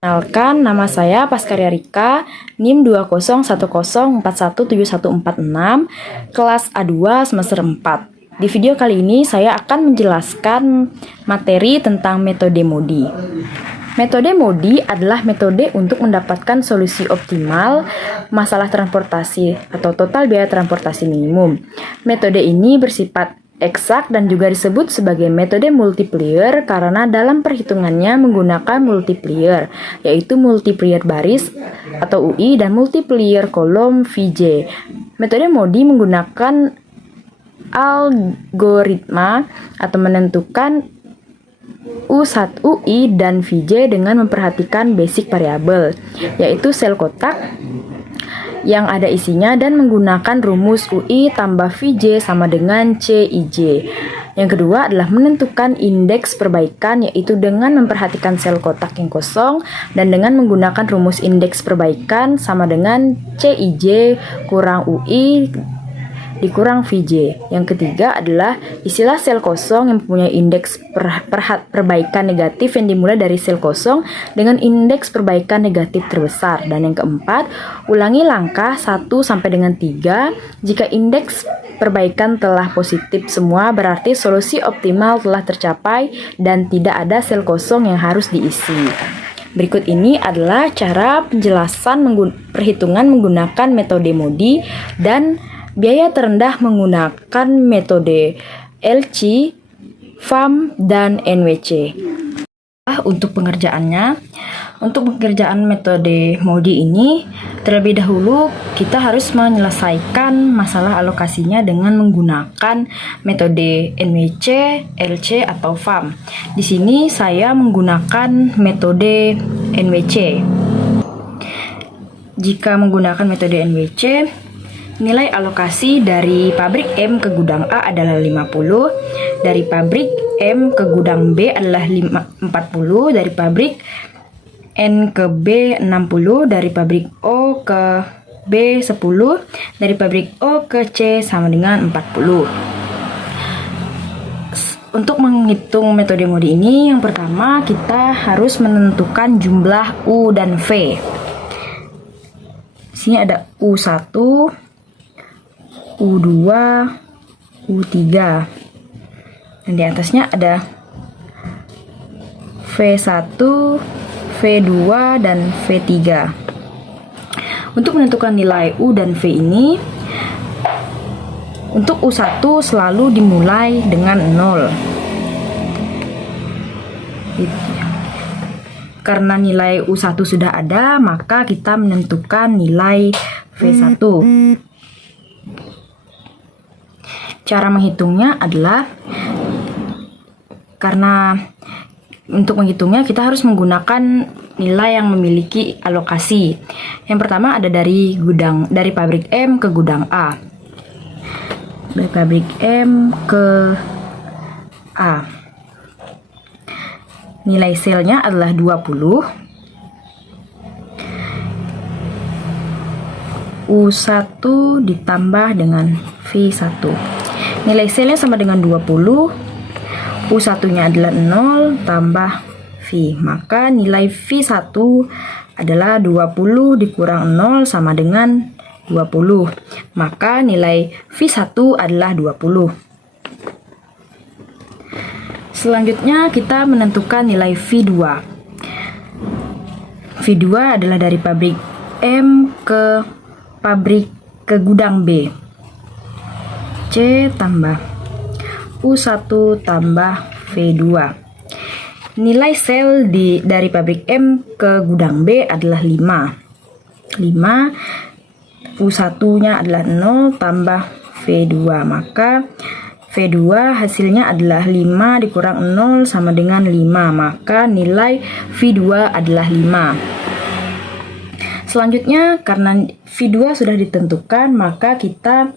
Perkenalkan, nama saya Paskarya Rika, NIM 201041717146, kelas A2 semester 4. Di video kali ini saya akan menjelaskan materi tentang metode MODI. Metode MODI adalah metode untuk mendapatkan solusi optimal masalah transportasi atau total biaya transportasi minimum. Metode ini bersifat eksak dan juga disebut sebagai metode multiplier karena dalam perhitungannya menggunakan multiplier, yaitu multiplier baris atau UI dan multiplier kolom VJ. Metode MODI menggunakan algoritma atau menentukan U1 UI dan VJ dengan memperhatikan basic variabel, yaitu sel kotak yang ada isinya dan menggunakan rumus UI tambah VJ sama dengan CIJ. Yang kedua adalah menentukan indeks perbaikan, yaitu dengan memperhatikan sel kotak yang kosong dan dengan menggunakan rumus indeks perbaikan sama dengan CIJ kurang UI dikurang VJ. Yang ketiga adalah istilah sel kosong yang mempunyai indeks perbaikan negatif yang dimulai dari sel kosong dengan indeks perbaikan negatif terbesar. Dan yang keempat, ulangi langkah 1 sampai dengan 3. Jika indeks perbaikan telah positif semua, berarti solusi optimal telah tercapai dan tidak ada sel kosong yang harus diisi. Berikut ini adalah cara penjelasan perhitungan menggunakan metode MODI dan biaya terendah menggunakan metode LC, FAM, dan NWC. Untuk pengerjaannya, untuk pengerjaan metode MODI ini, terlebih dahulu kita harus menyelesaikan masalah alokasinya dengan menggunakan metode NWC, LC, atau FAM. Di sini saya menggunakan metode NWC. Jika menggunakan metode NWC, nilai alokasi dari pabrik M ke gudang A adalah 50, dari pabrik M ke gudang B adalah 40, dari pabrik N ke B 60, dari pabrik O ke B 10, dari pabrik O ke C sama dengan 40. Untuk menghitung metode MODI ini, yang pertama kita harus menentukan jumlah U dan V. Di sini ada U1, U2, U3, dan di atasnya ada V1, V2, dan V3. Untuk menentukan nilai U dan V ini, untuk U1 selalu dimulai dengan 0. Karena nilai U1 sudah ada, maka kita menentukan nilai V1. Cara menghitungnya adalah, karena untuk menghitungnya kita harus menggunakan nilai yang memiliki alokasi. Yang pertama ada dari pabrik M ke gudang A. Dari pabrik M ke A. Nilai selnya adalah 20. U1 ditambah dengan V1. Nilai selnya sama dengan 20, U1-nya adalah 0 tambah V. Maka nilai V1 adalah 20 dikurang 0 sama dengan 20. Maka nilai V1 adalah 20. Selanjutnya kita menentukan nilai V2. V2 adalah dari pabrik M ke gudang B. C tambah U1 tambah V2. Nilai sel dari pabrik M ke gudang B adalah 5. U1-nya adalah 0 tambah V2. Maka V2 hasilnya adalah 5 dikurang 0 sama dengan 5. Maka nilai V2 adalah 5. Selanjutnya, karena V2 sudah ditentukan, maka kita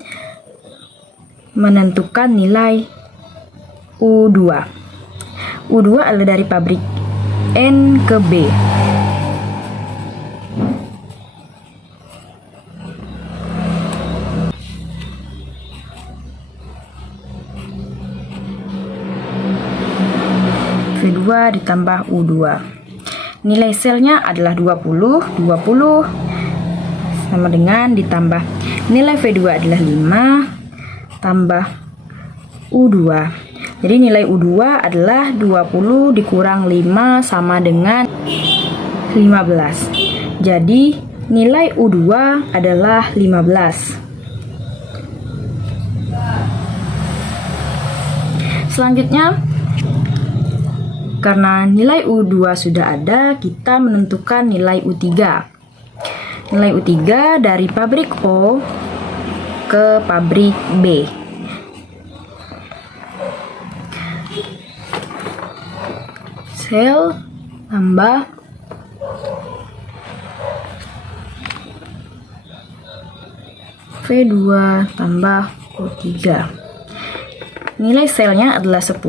menentukan nilai U2. U2 adalah dari pabrik N ke B. V2 ditambah U2. nilai selnya adalah 20 sama dengan ditambah nilai V2 adalah 5 tambah U2. Jadi nilai U2 adalah 20 dikurang 5 sama dengan 15. Jadi nilai U2 adalah 15. Selanjutnya, karena nilai U2 sudah ada, kita menentukan nilai U3. Nilai U3 dari pabrik O ke pabrik B. Sel tambah V2 tambah U3. Nilai selnya adalah 10.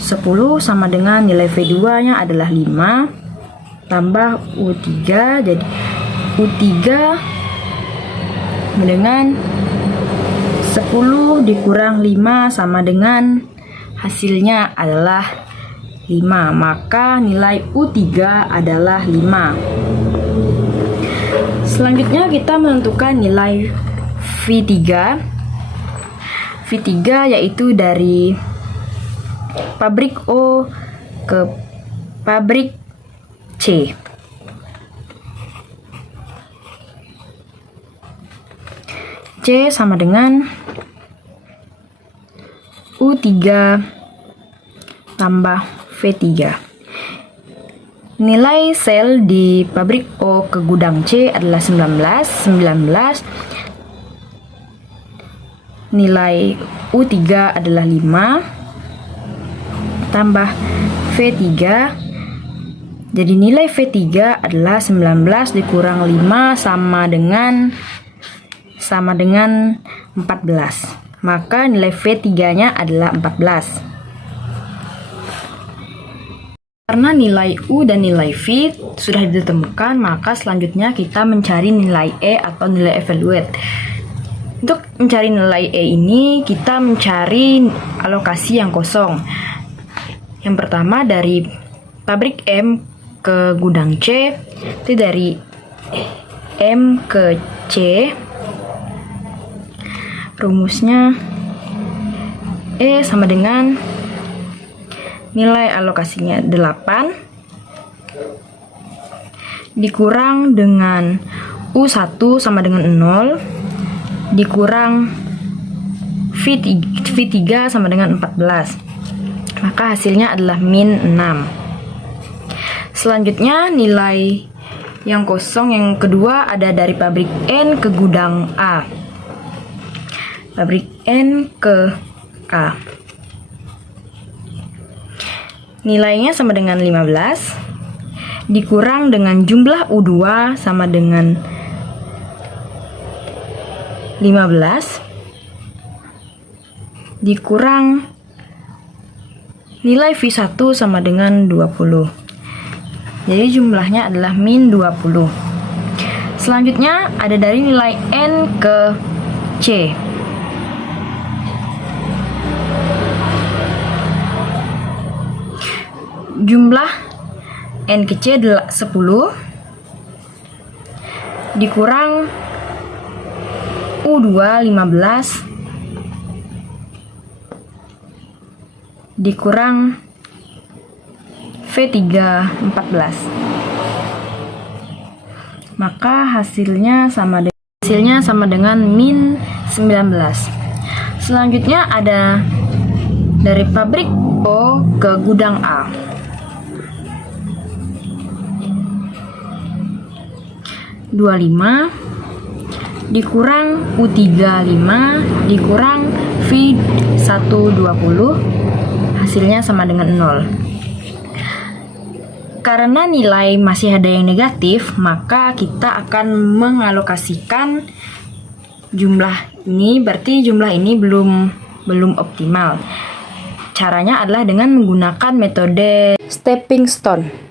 10 sama dengan nilai V2 nya adalah 5 tambah U3. Jadi U3 dengan 10 dikurang 5 sama dengan hasilnya adalah 5. Maka nilai U3 adalah 5. Selanjutnya kita menentukan nilai V3. V3 yaitu dari pabrik O ke pabrik C. C sama dengan U3 tambah V3. Nilai sel di pabrik O ke gudang C adalah 19. Nilai U3 adalah 5 tambah V3. Jadi nilai V3 adalah 19 dikurang 5 sama dengan 14. Maka nilai V3-nya adalah 14. Karena nilai U dan nilai V sudah ditemukan, maka selanjutnya kita mencari nilai E atau nilai evaluate. Untuk mencari nilai E ini, kita mencari alokasi yang kosong. Yang pertama dari pabrik M ke gudang C, itu dari M ke C. Rumusnya E sama dengan nilai alokasinya 8 dikurang dengan U1 sama dengan 0 dikurang V3 sama dengan 14. Maka hasilnya adalah min 6. Selanjutnya nilai yang kosong yang kedua ada dari pabrik N ke gudang A. Pabrik N ke A. Nilainya sama dengan 15 dikurang dengan jumlah U2 sama dengan 15 dikurang nilai V1 sama dengan 20. Jadi jumlahnya adalah min 20. Selanjutnya ada dari nilai N ke C. Jumlah N ke C adalah 10 dikurang U2 15 dikurang V3 14. Maka hasilnya sama dengan min 19. Selanjutnya ada dari pabrik O ke gudang A. (25) dikurang U3 5 dikurang V1 20, hasilnya sama dengan 0. Karena nilai masih ada yang negatif, maka kita akan mengalokasikan jumlah ini, berarti jumlah ini belum optimal. Caranya adalah dengan menggunakan metode stepping stone.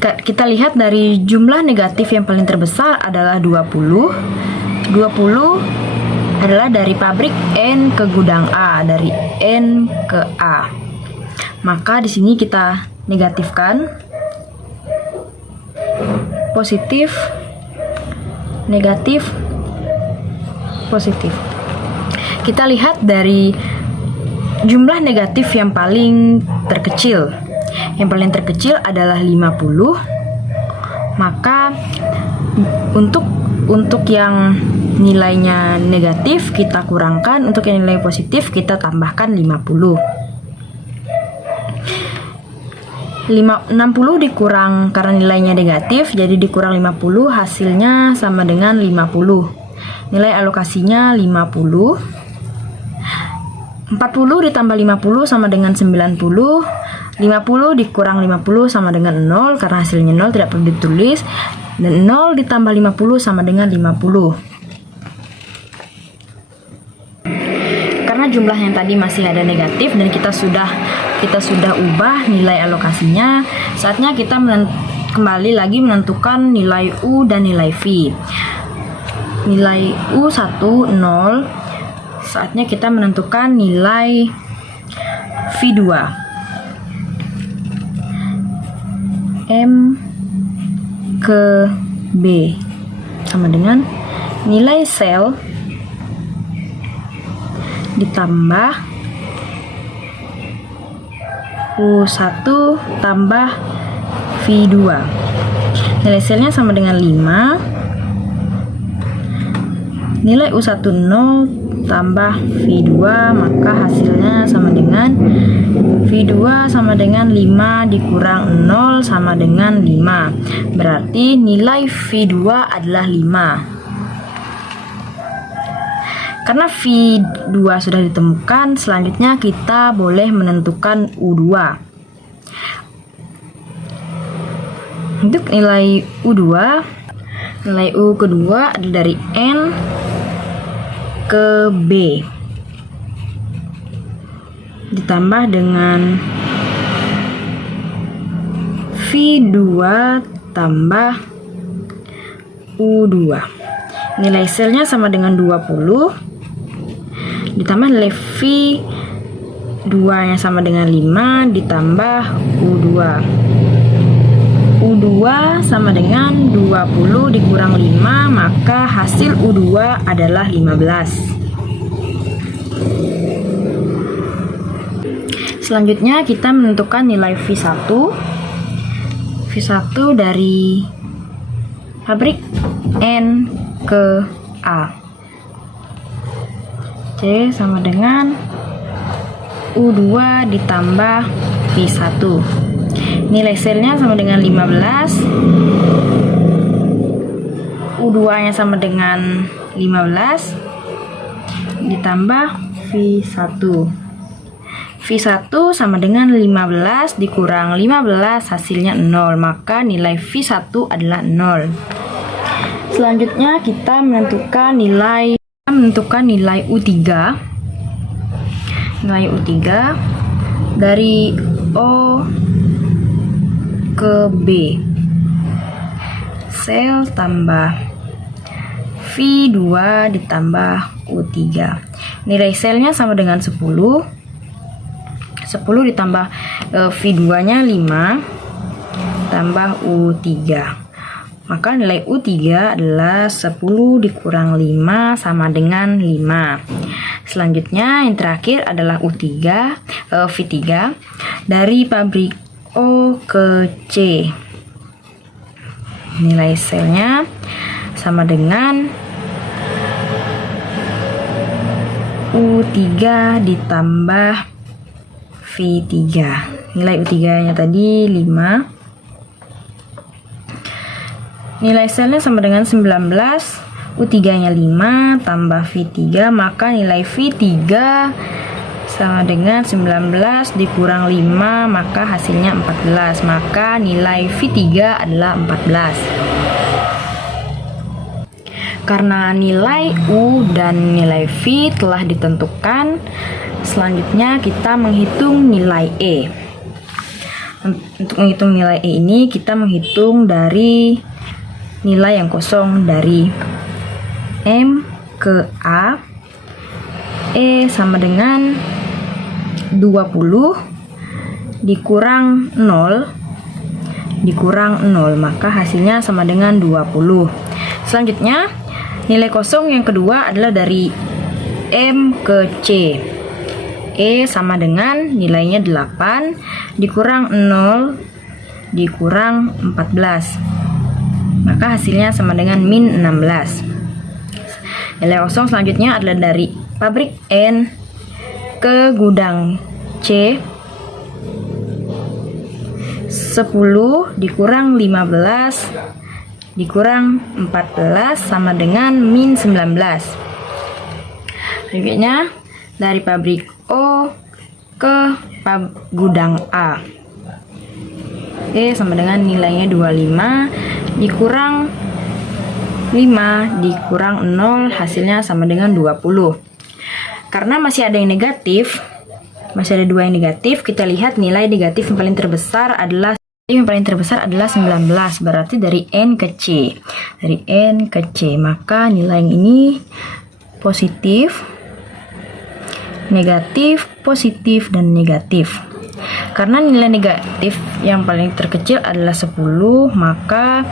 Kita lihat dari jumlah negatif yang paling terbesar adalah 20. 20 adalah dari pabrik N ke gudang A, dari N ke A. Maka di sini kita negatifkan, positif, negatif, positif. Kita lihat dari jumlah negatif yang paling terkecil. Yang paling terkecil adalah 50. Maka untuk yang nilainya negatif kita kurangkan, untuk yang nilai positif kita tambahkan 50. 60 dikurang karena nilainya negatif, jadi dikurang 50, hasilnya sama dengan 50. Nilai alokasinya 50. 40 ditambah 50 sama dengan 90. 50 dikurang 50 sama dengan 0, karena hasilnya 0 tidak perlu ditulis. Dan 0 ditambah 50 sama dengan 50. Karena jumlah yang tadi masih ada negatif dan kita sudah ubah nilai alokasinya, saatnya kita kembali lagi menentukan nilai U dan nilai V. Nilai U1 0, saatnya kita menentukan nilai V2. M ke B sama dengan nilai sel ditambah U1 tambah V2. Nilai selnya sama dengan 5. Nilai U1 0 tambah V2, maka hasilnya sama dengan V2 sama dengan 5 dikurang 0 sama dengan 5. Berarti nilai V2 adalah 5. Karena V2 sudah ditemukan, selanjutnya kita boleh menentukan U2. Untuk nilai U2, nilai U kedua adalah dari N ke B ditambah dengan V2 tambah U2. Nilai selnya sama dengan 20 ditambah nilai V2 yang sama dengan 5 ditambah U2. U2 sama dengan 20 dikurang 5, maka hasil U2 adalah 15. Selanjutnya kita menentukan nilai V1. V1 dari pabrik N ke A. C sama dengan U2 ditambah V1. Nilai selnya sama dengan 15. U2 nya sama dengan 15 ditambah V1. V1 sama dengan 15 dikurang 15, hasilnya 0, maka nilai V1 adalah 0. Selanjutnya kita menentukan nilai U3. Nilai U3 dari O ke B. Sel tambah V2 ditambah U3. Nilai selnya sama dengan 10. 10 ditambah V2 nya 5 tambah U3. Maka nilai U3 adalah 10 dikurang 5 sama dengan 5. Selanjutnya yang terakhir adalah V3 dari pabrik O ke C. Nilai selnya sama dengan U3 ditambah V3. Nilai U3 nya tadi 5. Nilai selnya sama dengan 19, U3 nya 5 tambah V3, maka nilai V3 sama dengan 19 dikurang 5, maka hasilnya 14. Maka nilai V3 adalah 14. Karena nilai U dan nilai V telah ditentukan, selanjutnya kita menghitung nilai E. Untuk menghitung nilai E ini, kita menghitung dari nilai yang kosong dari M ke A. E sama dengan 20 dikurang 0 maka hasilnya sama dengan 20. Selanjutnya nilai kosong yang kedua adalah dari M ke C. E sama dengan nilainya 8 dikurang 0 dikurang 14, maka hasilnya sama dengan min 16. Nilai kosong selanjutnya adalah dari pabrik N ke gudang C. 10 dikurang 15 dikurang 14 sama dengan min 19. Selanjutnya dari pabrik O ke gudang A. Oke, sama dengan nilainya 25 dikurang 5 dikurang 0, hasilnya sama dengan 20. Karena masih ada yang negatif, masih ada 2 yang negatif, kita lihat nilai negatif yang paling terbesar adalah 19, berarti dari N ke C. Dari N ke C, maka nilai yang ini positif, negatif, positif, dan negatif. Karena nilai negatif yang paling terkecil adalah 10, maka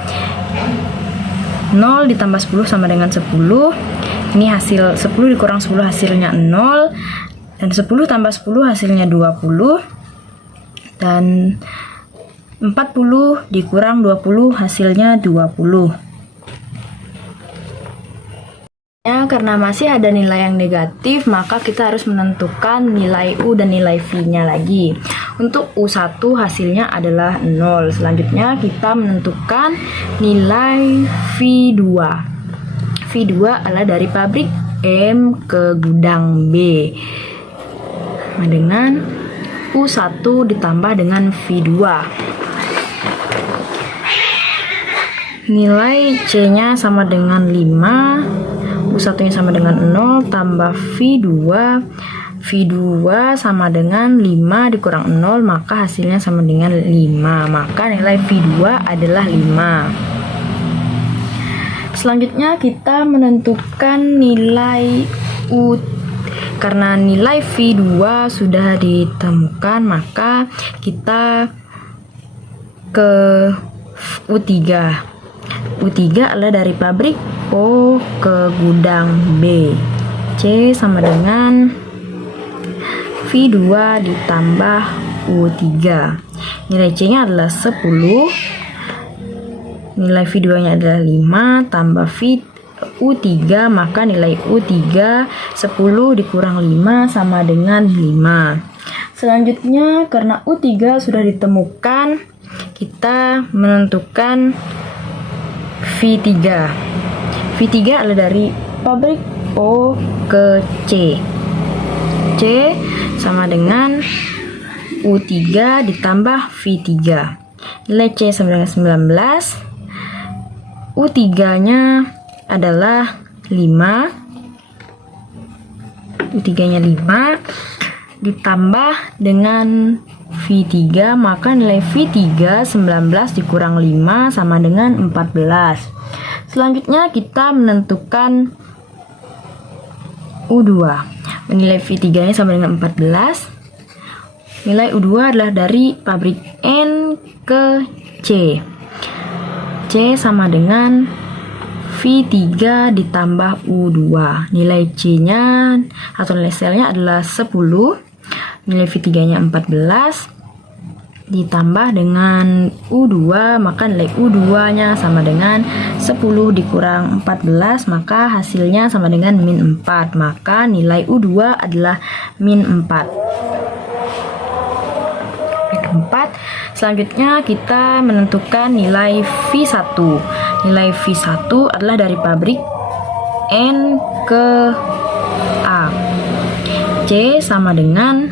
0 ditambah 10 sama dengan 10. Ini hasil 10 dikurang 10 hasilnya 0. Dan 10 tambah 10 hasilnya 20. Dan 40 dikurang 20 hasilnya 20. Karena masih ada nilai yang negatif, maka kita harus menentukan nilai U dan nilai V-nya lagi. Untuk U1 hasilnya adalah 0. Selanjutnya kita menentukan nilai V2. V2 adalah dari pabrik M ke gudang B. Dengan U1 ditambah dengan V2. Nilai C-nya sama dengan 5. U1-nya sama dengan 0 tambah V2. V2 sama dengan 5 dikurang 0, maka hasilnya sama dengan 5. Maka nilai V2 adalah 5. Selanjutnya kita menentukan nilai U. Karena nilai V2 sudah ditemukan, maka kita ke U3. U3 adalah dari pabrik O ke gudang B. C sama dengan V2 ditambah U3. Nilai C-nya adalah 10. Nilai V2-nya adalah 5 tambah U3, maka nilai U3 10 dikurang 5 sama dengan 5. Selanjutnya karena U3 sudah ditemukan, kita menentukan V3. V3 adalah dari pabrik O ke C. C sama dengan U3 ditambah V3. Nilai C sama dengan 19. U3-nya adalah 5. U3-nya 5 ditambah dengan V3, maka nilai V3 19 dikurang 5 sama dengan 14. Selanjutnya kita menentukan U2. Nilai V3-nya sama dengan 14. Nilai U2 adalah dari pabrik N ke C. C sama dengan V3 ditambah U2. Nilai C-nya atau nilai selnya adalah 10. Nilai V3-nya 14 ditambah dengan U2, maka nilai U2-nya sama dengan 10 dikurang 14, maka hasilnya sama dengan min 4. Maka nilai U2 adalah min 4. Selanjutnya kita menentukan nilai V1. Nilai V1 adalah dari pabrik N ke A. C sama dengan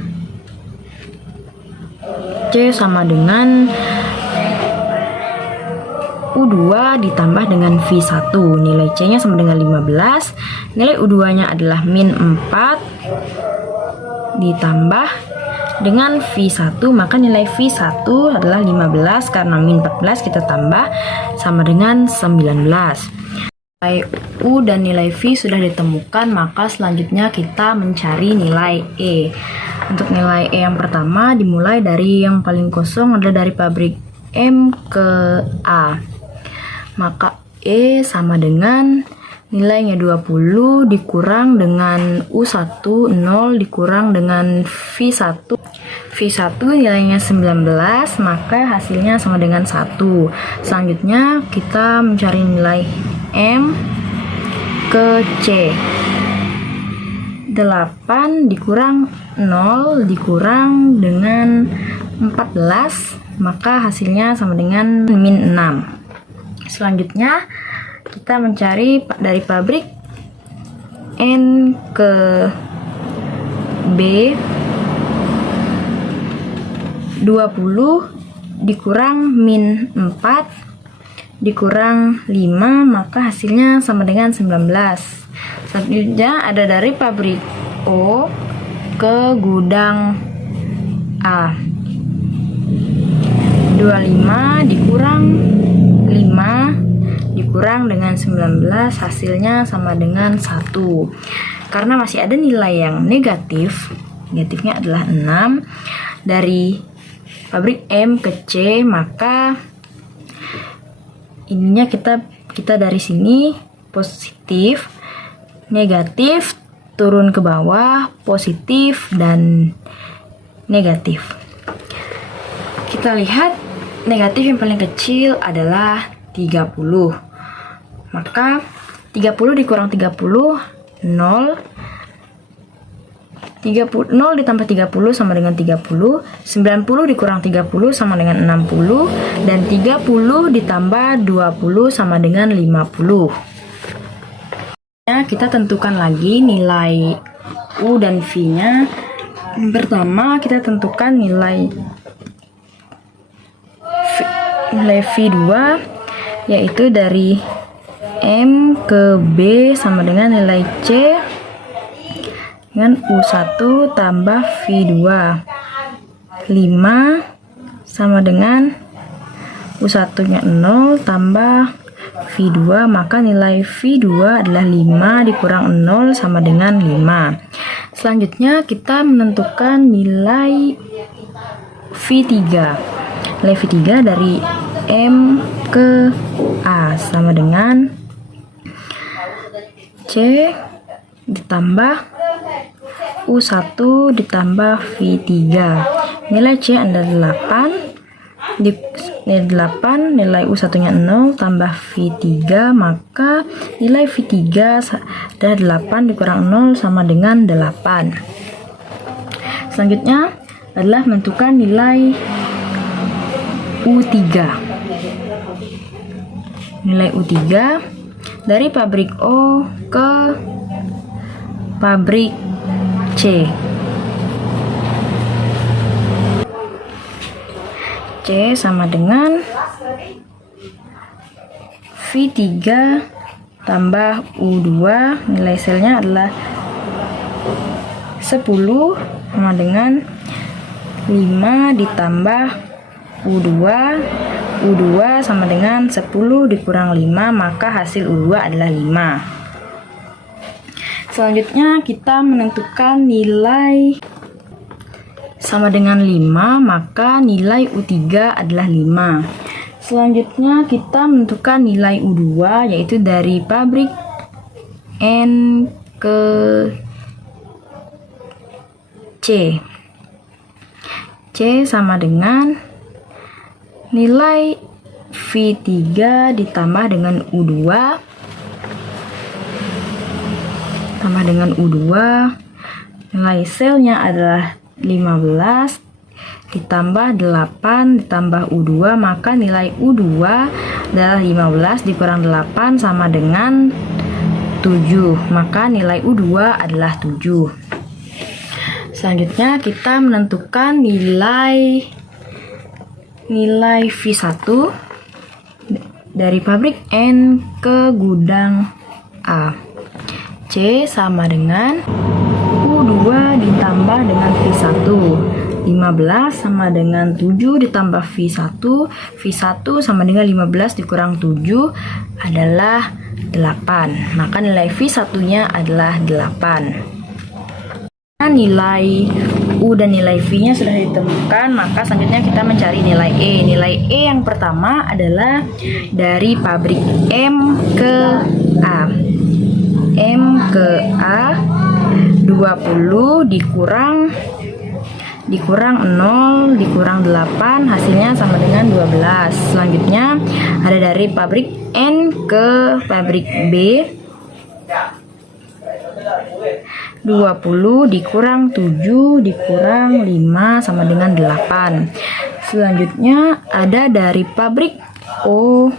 U2 ditambah dengan V1. Nilai C-nya sama dengan 15. Nilai U2-nya adalah min 4 ditambah dengan V1, maka nilai V1 adalah 15 karena min 14 kita tambah sama dengan 19. Nilai U dan nilai V sudah ditemukan, maka selanjutnya kita mencari nilai E. Untuk nilai E yang pertama dimulai dari yang paling kosong adalah dari pabrik M ke A. Maka E sama dengan nilainya 20 dikurang dengan U1, 0 dikurang dengan V1. V1 nilainya 19, maka hasilnya sama dengan 1. Selanjutnya kita mencari nilai M ke C. 8 dikurang 0 dikurang dengan 14, maka hasilnya sama dengan min 6. Selanjutnya kita mencari dari pabrik N ke B. 20 dikurang min 4 dikurang 5, maka hasilnya sama dengan 19. Selanjutnya ada dari pabrik O ke gudang A. 25 dikurang 5 dikurang dengan 19, hasilnya sama dengan 1. Karena masih ada nilai yang negatif, negatifnya adalah 6 dari pabrik M ke C, maka ininya kita dari sini positif, negatif, turun ke bawah, positif, dan negatif. Kita lihat negatif yang paling kecil adalah 30. Maka 30 dikurang 30, 0. 0 ditambah 30 sama dengan 30. 90 dikurang 30 sama dengan 60. Dan 30 ditambah 20 sama dengan 50. Kita tentukan lagi nilai U dan V-nya. Yang pertama kita tentukan nilai V2, yaitu dari M ke B sama dengan nilai C dengan U1 tambah V2. 5 sama dengan U1 nya 0 tambah V2, maka nilai V2 adalah 5 dikurang 0 sama dengan 5. Selanjutnya kita menentukan nilai V3. Nilai V3 dari M ke A sama dengan C ditambah U1 ditambah V3. Nilai C adalah 8. Nilai 8, nilai U1 nya 0 tambah V3, maka nilai V3 adalah 8 dikurang 0 sama dengan 8. Selanjutnya adalah menentukan nilai U3. Nilai U3 dari pabrik O ke pabrik C. C sama dengan V3 tambah U2, nilai selnya adalah 10 sama dengan 5 ditambah U2. U2 sama dengan 10 dikurang 5, maka hasil U2 adalah 5. Selanjutnya kita menentukan nilai sama dengan 5, maka nilai U3 adalah 5. Selanjutnya kita menentukan nilai U2, yaitu dari pabrik N ke C. C sama dengan nilai V3 ditambah dengan U2 tambah dengan U2. Nilai selnya adalah 15 ditambah 8 ditambah U2, maka nilai U2 adalah 15 dikurang 8 sama dengan 7, maka nilai U2 adalah 7. Selanjutnya kita menentukan nilai V1 dari pabrik N ke gudang A. C sama dengan U2 ditambah dengan V1. 15 sama dengan 7 ditambah V1. V1 sama dengan 15 dikurang 7 adalah 8. Maka nilai V1 nya adalah 8. Nilai U dan nilai V-nya sudah ditemukan, maka selanjutnya kita mencari nilai E. Nilai E yang pertama adalah dari pabrik M ke A. M ke A 20 dikurang 0 dikurang 8 hasilnya sama dengan 12. Selanjutnya ada dari pabrik N ke pabrik B 20 dikurang 7 dikurang 5 sama dengan 8. Selanjutnya ada dari pabrik O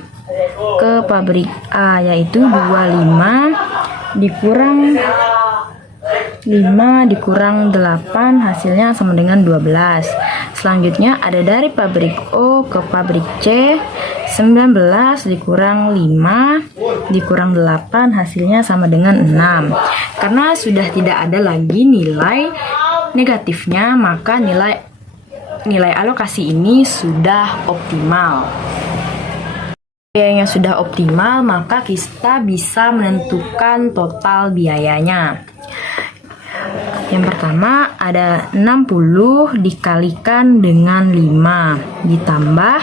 ke pabrik A, yaitu 25 dikurang 5 dikurang 8 hasilnya sama dengan 12. Selanjutnya ada dari pabrik O ke pabrik C 19 dikurang 5 dikurang 8 hasilnya sama dengan 6. Karena sudah tidak ada lagi nilai negatifnya, maka nilai alokasi ini sudah optimal. Biayanya sudah optimal, maka kita bisa menentukan total biayanya. Yang pertama ada 60 dikalikan dengan 5 ditambah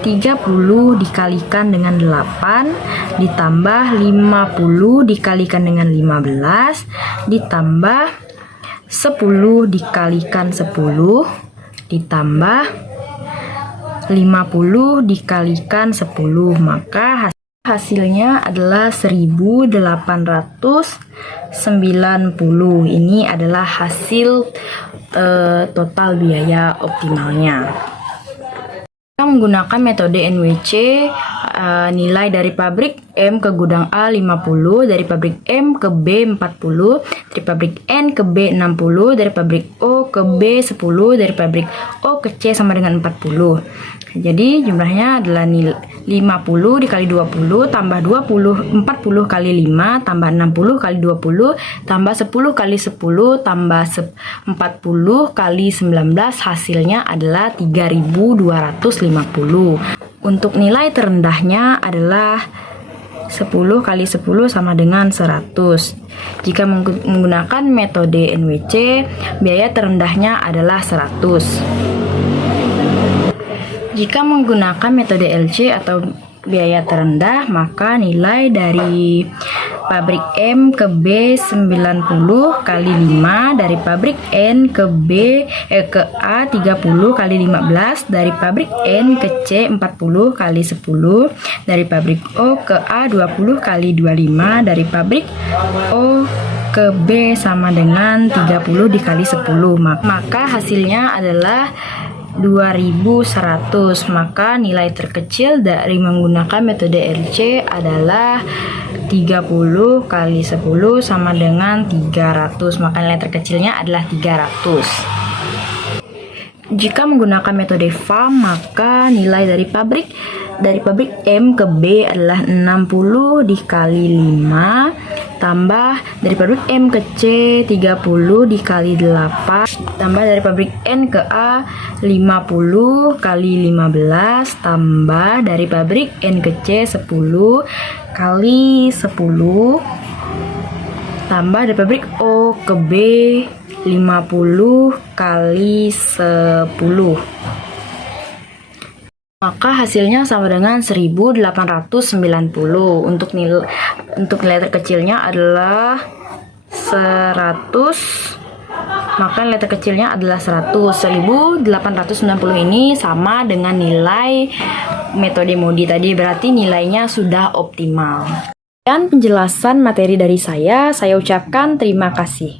30 dikalikan dengan 8 ditambah 50 dikalikan dengan 15 ditambah 10 dikalikan 10 ditambah 50 dikalikan 10, maka hasilnya adalah 1890. Ini adalah hasil total biaya optimalnya. Kita menggunakan metode NWC, nilai dari pabrik M ke gudang A 50, dari pabrik M ke B 40, dari pabrik N ke B 60, dari pabrik O ke B 10, dari pabrik O ke C sama dengan 40. Jadi jumlahnya adalah 50 dikali 20 tambah 40 kali 5 tambah 60 kali 20 tambah 10 kali 10 tambah 40 kali 19, hasilnya adalah 3250. Untuk nilai terendahnya adalah 10 kali 10 sama dengan 100. Jika menggunakan metode NWC, biaya terendahnya adalah 100. Jika menggunakan metode LC atau biaya terendah, maka nilai dari pabrik M ke B 90 kali 5, dari pabrik N ke ke A 30 kali 15, dari pabrik N ke C 40 kali 10, dari pabrik O ke A 20 kali 25, dari pabrik O ke B sama dengan 30 dikali 10, maka hasilnya adalah 2100. Maka nilai terkecil dari menggunakan metode LC adalah 30 kali 10 sama dengan 300. Maka nilai terkecilnya adalah 300. Jika menggunakan metode FAM, maka nilai dari pabrik M ke B adalah 60 dikali 5 tambah dari pabrik M ke C 30 dikali 8 tambah dari pabrik N ke A 50 kali 15 tambah dari pabrik N ke C 10 kali 10 tambah dari pabrik O ke B 50 kali 10. Maka hasilnya sama dengan 1890. Untuk nilai terkecilnya adalah 100. Maka nilai terkecilnya adalah 100. 1890 ini sama dengan nilai metode Moody tadi, berarti nilainya sudah optimal. Dan penjelasan materi dari saya ucapkan terima kasih.